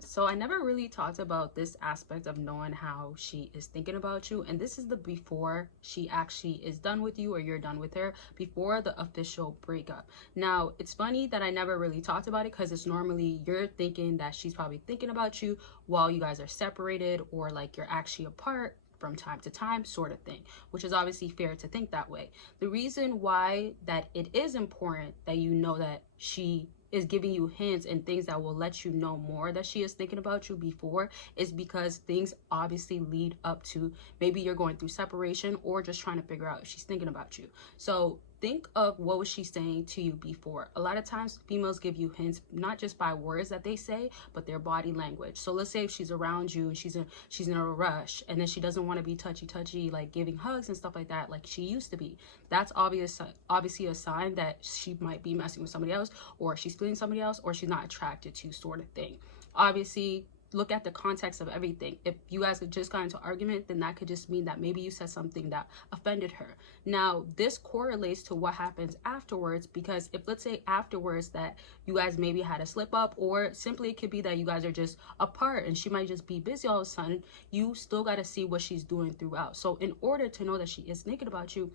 So I never really talked about this aspect of knowing how she is thinking about you, and this is the before she actually is done with you or you're done with her, before the official breakup. Now it's funny that I never really talked about it because it's normally you're thinking that she's probably thinking about you while you guys are separated or like you're actually apart from time to time, sort of thing, which is obviously fair to think that way. The reason why that it is important that you know that she is giving you hints and things that will let you know more that she is thinking about you before is because things obviously lead up to maybe you're going through separation or just trying to figure out if she's thinking about you. So think of what was she saying to you before. A lot of times females give you hints not just by words that they say but their body language. So let's say if she's around you and she's in a rush and then she doesn't want to be touchy like giving hugs and stuff like that like she used to be, that's obviously a sign that she might be messing with somebody else or she's feeling somebody else or she's not attracted to, sort of thing. Obviously look at the context of everything. If you guys had just got into argument, then that could just mean that maybe you said something that offended her. Now this correlates to what happens afterwards, because if let's say afterwards that you guys maybe had a slip up, or simply it could be that you guys are just apart and she might just be busy all of a sudden, you still got to see what she's doing throughout. So in order to know that she is thinking about you,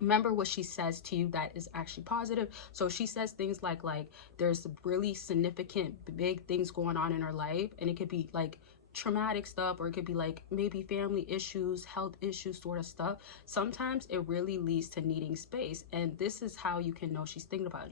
remember what she says to you that is actually positive. So she says things like there's really significant big things going on in her life, and it could be like traumatic stuff or it could be like maybe family issues, health issues, sort of stuff. Sometimes it really leads to needing space, and this is how you can know she's thinking about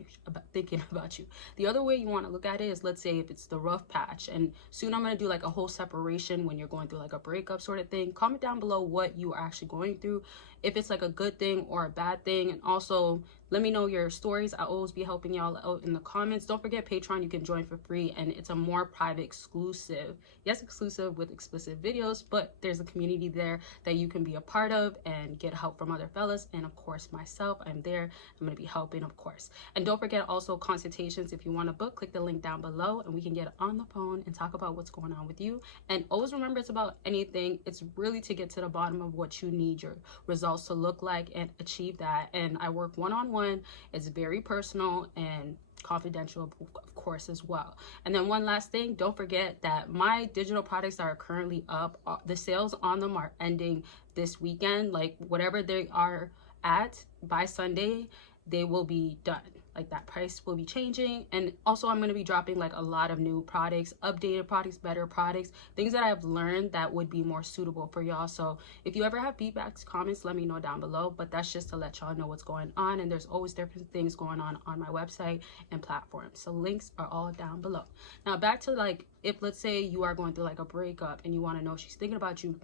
you. The other way you want to look at it is, let's say if it's the rough patch, and soon I'm going to do like a whole separation when you're going through like a breakup sort of thing. Comment down below what you are actually going through, if it's like a good thing or a bad thing, and also let me know your stories. I always be helping y'all out in the comments. Don't forget Patreon, you can join for free, and it's a more private, exclusive, yes, exclusive with explicit videos, but there's a community there that you can be a part of and get help from other fellas, and of course myself, I'm there. I'm going to be helping, of course. And don't forget also consultations. If you want to book, click the link down below and we can get on the phone and talk about what's going on with you. And always remember, it's about anything, it's really to get to the bottom of what you need your results to look like and achieve that. And I work one-on-one. It's very personal and confidential, of course, as well. And then one last thing, don't forget that my digital products are currently up. The sales on them are ending this weekend. Like whatever they are at by Sunday, they will be done. Like that price will be changing. And also I'm going to be dropping like a lot of new products, updated products, better products, things that I've learned that would be more suitable for y'all. So if you ever have feedbacks, comments, let me know down below. But that's just to let y'all know what's going on, and there's always different things going on my website and platforms, so links are all down below. Now back to like, if let's say you are going through like a breakup and you want to know if she's thinking about you,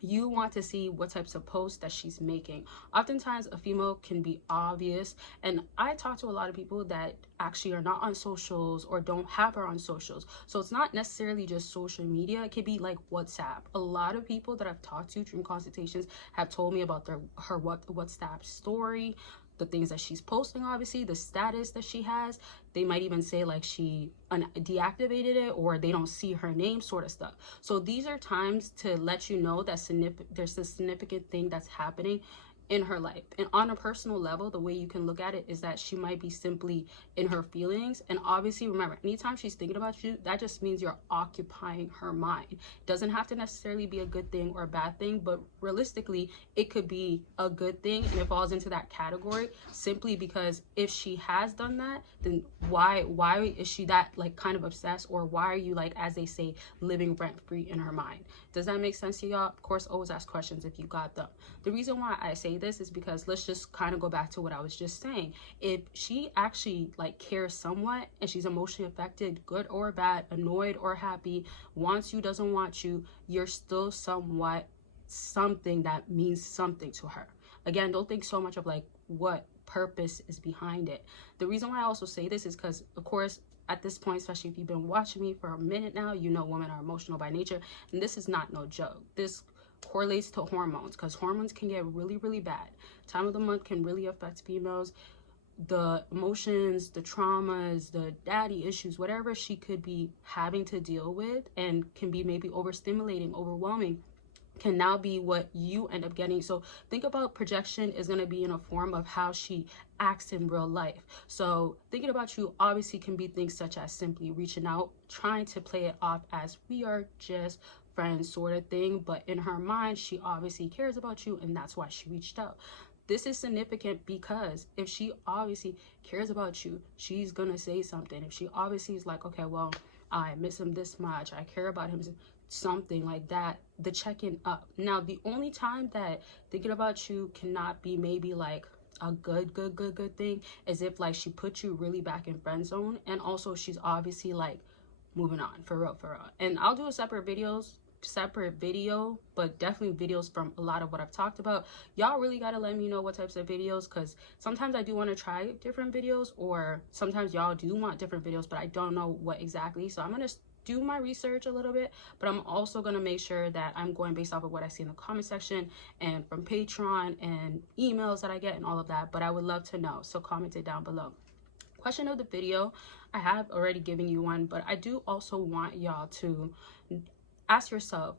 you want to see what types of posts that she's making. Oftentimes a female can be obvious, and I talk to a lot of people that actually are not on socials or don't have her on socials. So it's not necessarily just social media, it could be like WhatsApp. A lot of people that I've talked to during consultations have told me about her WhatsApp story, the things that she's posting, obviously the status that she has. They might even say like she deactivated it or they don't see her name, sort of stuff. So these are times to let you know that there's a significant thing that's happening in her life. And on a personal level, the way you can look at it is that she might be simply in her feelings. And obviously remember, anytime she's thinking about you, that just means you're occupying her mind. It doesn't have to necessarily be a good thing or a bad thing, but realistically it could be a good thing, and it falls into that category simply because if she has done that, then why is she that like kind of obsessed, or why are you, like as they say, living rent free in her mind? Does that make sense to y'all? Of course, always ask questions if you got them. The reason why I say this is because let's just kind of go back to what I was just saying. If she actually like cares somewhat and she's emotionally affected, good or bad, annoyed or happy, wants you, doesn't want you, you're still somewhat something that means something to her. Again, don't think so much of like what purpose is behind it. The reason why I also say this is because, of course, at this point, especially if you've been watching me for a minute now, you know women are emotional by nature, and this is not no joke. This correlates to hormones, because hormones can get really bad. Time of the month can really affect females. The emotions, the traumas, the daddy issues, whatever she could be having to deal with, and can be maybe overstimulating, overwhelming, can now be what you end up getting. So think about projection is going to be in a form of how she acts in real life. So thinking about you obviously can be things such as simply reaching out, trying to play it off as we are just friends sort of thing, but in her mind she obviously cares about you, and that's why she reached out. This is significant because if she obviously cares about you, she's gonna say something. If she obviously is like, okay, well, I miss him this much, I care about him, something like that, the checking up. Now, the only time that thinking about you cannot be maybe like a good thing is if like she put you really back in friend zone, and also she's obviously like moving on for real. And I'll do a separate video, but definitely videos from a lot of what I've talked about. Y'all really got to let me know what types of videos, because sometimes I do want to try different videos, or sometimes y'all do want different videos, but I don't know what exactly. So I'm gonna do my research a little bit, but I'm also going to make sure that I'm going based off of what I see in the comment section and from Patreon and emails that I get and all of that. But I would love to know, so comment it down below. Question of the video, I have already given you one, but I do also want y'all to ask yourself,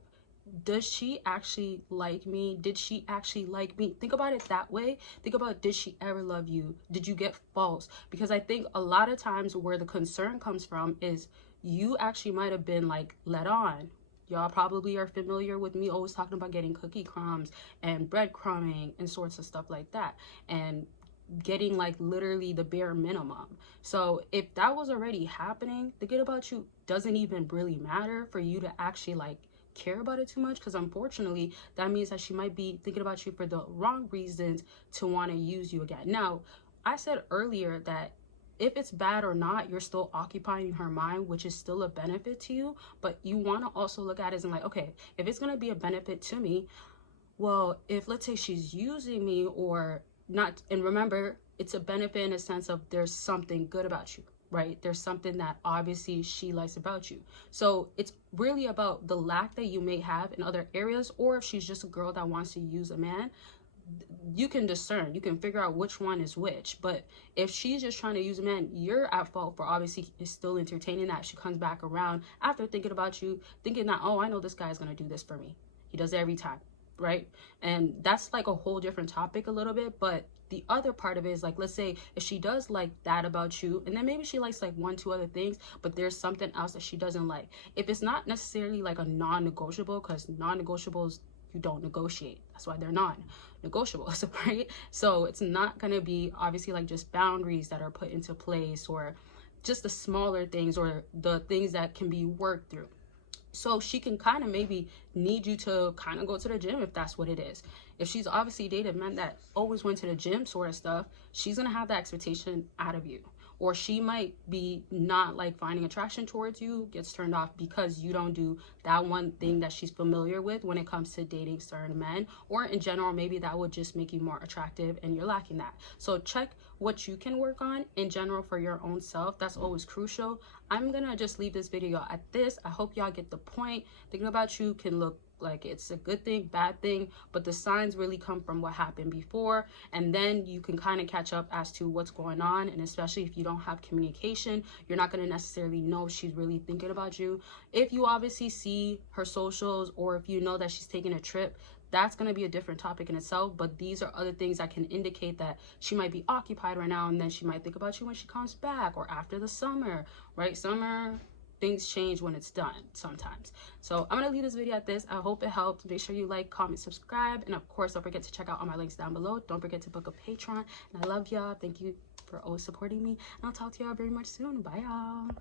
does she actually like me? Did she actually like me? Think about it that way. Think about, did she ever love you? Did you get false? Because I think a lot of times where the concern comes from is you actually might have been like led on. Y'all probably are familiar with me always talking about getting cookie crumbs and breadcrumbing and sorts of stuff like that, and getting like literally the bare minimum. So if that was already happening, the good about you doesn't even really matter for you to actually like care about it too much, because unfortunately that means that she might be thinking about you for the wrong reasons to want to use you again. Now, I said earlier that if it's bad or not, you're still occupying her mind, which is still a benefit to you, but you want to also look at it and like, okay, if it's going to be a benefit to me, well, if let's say she's using me or not, and remember, it's a benefit in a sense of there's something good about you, right? There's something that obviously she likes about you. So it's really about the lack that you may have in other areas, or if she's just a girl that wants to use a man, you can discern, you can figure out which one is which. But if she's just trying to use a man, you're at fault for obviously is still entertaining that. She comes back around after thinking about you, thinking that, oh, I know this guy's gonna do this for me. He does it every time, right? And that's like a whole different topic a little bit. But the other part of it is like, let's say if she does like that about you, and then maybe she likes like 1-2 other things, but there's something else that she doesn't like. If it's not necessarily like a non-negotiable, because non-negotiables you don't negotiate, that's why they're non-negotiables, right? So it's not going to be obviously like just boundaries that are put into place, or just the smaller things, or the things that can be worked through. So she can kind of maybe need you to kind of go to the gym if that's what it is. If she's obviously dated men that always went to the gym sort of stuff, she's going to have that expectation out of you. Or she might be not like finding attraction towards you, gets turned off because you don't do that one thing that she's familiar with when it comes to dating certain men. Or in general, maybe that would just make you more attractive and you're lacking that. So check what you can work on in general for your own self. That's always crucial. I'm gonna just leave this video at this. I hope y'all get the point. Thinking about you can look like it's a good thing, bad thing, but the signs really come from what happened before, and then you can kind of catch up as to what's going on. And especially if you don't have communication, you're not going to necessarily know if she's really thinking about you. If you obviously see her socials, or if you know that she's taking a trip, that's going to be a different topic in itself. But these are other things that can indicate that she might be occupied right now, and then she might think about you when she comes back or after the summer, right? Summer, things change when it's done sometimes. So I'm gonna leave this video at this. I hope it helped. Make sure you like, comment, subscribe, and of course don't forget to check out all my links down below. Don't forget to book a Patreon, and I love y'all. Thank you for always supporting me, and I'll talk to y'all very much soon. Bye y'all.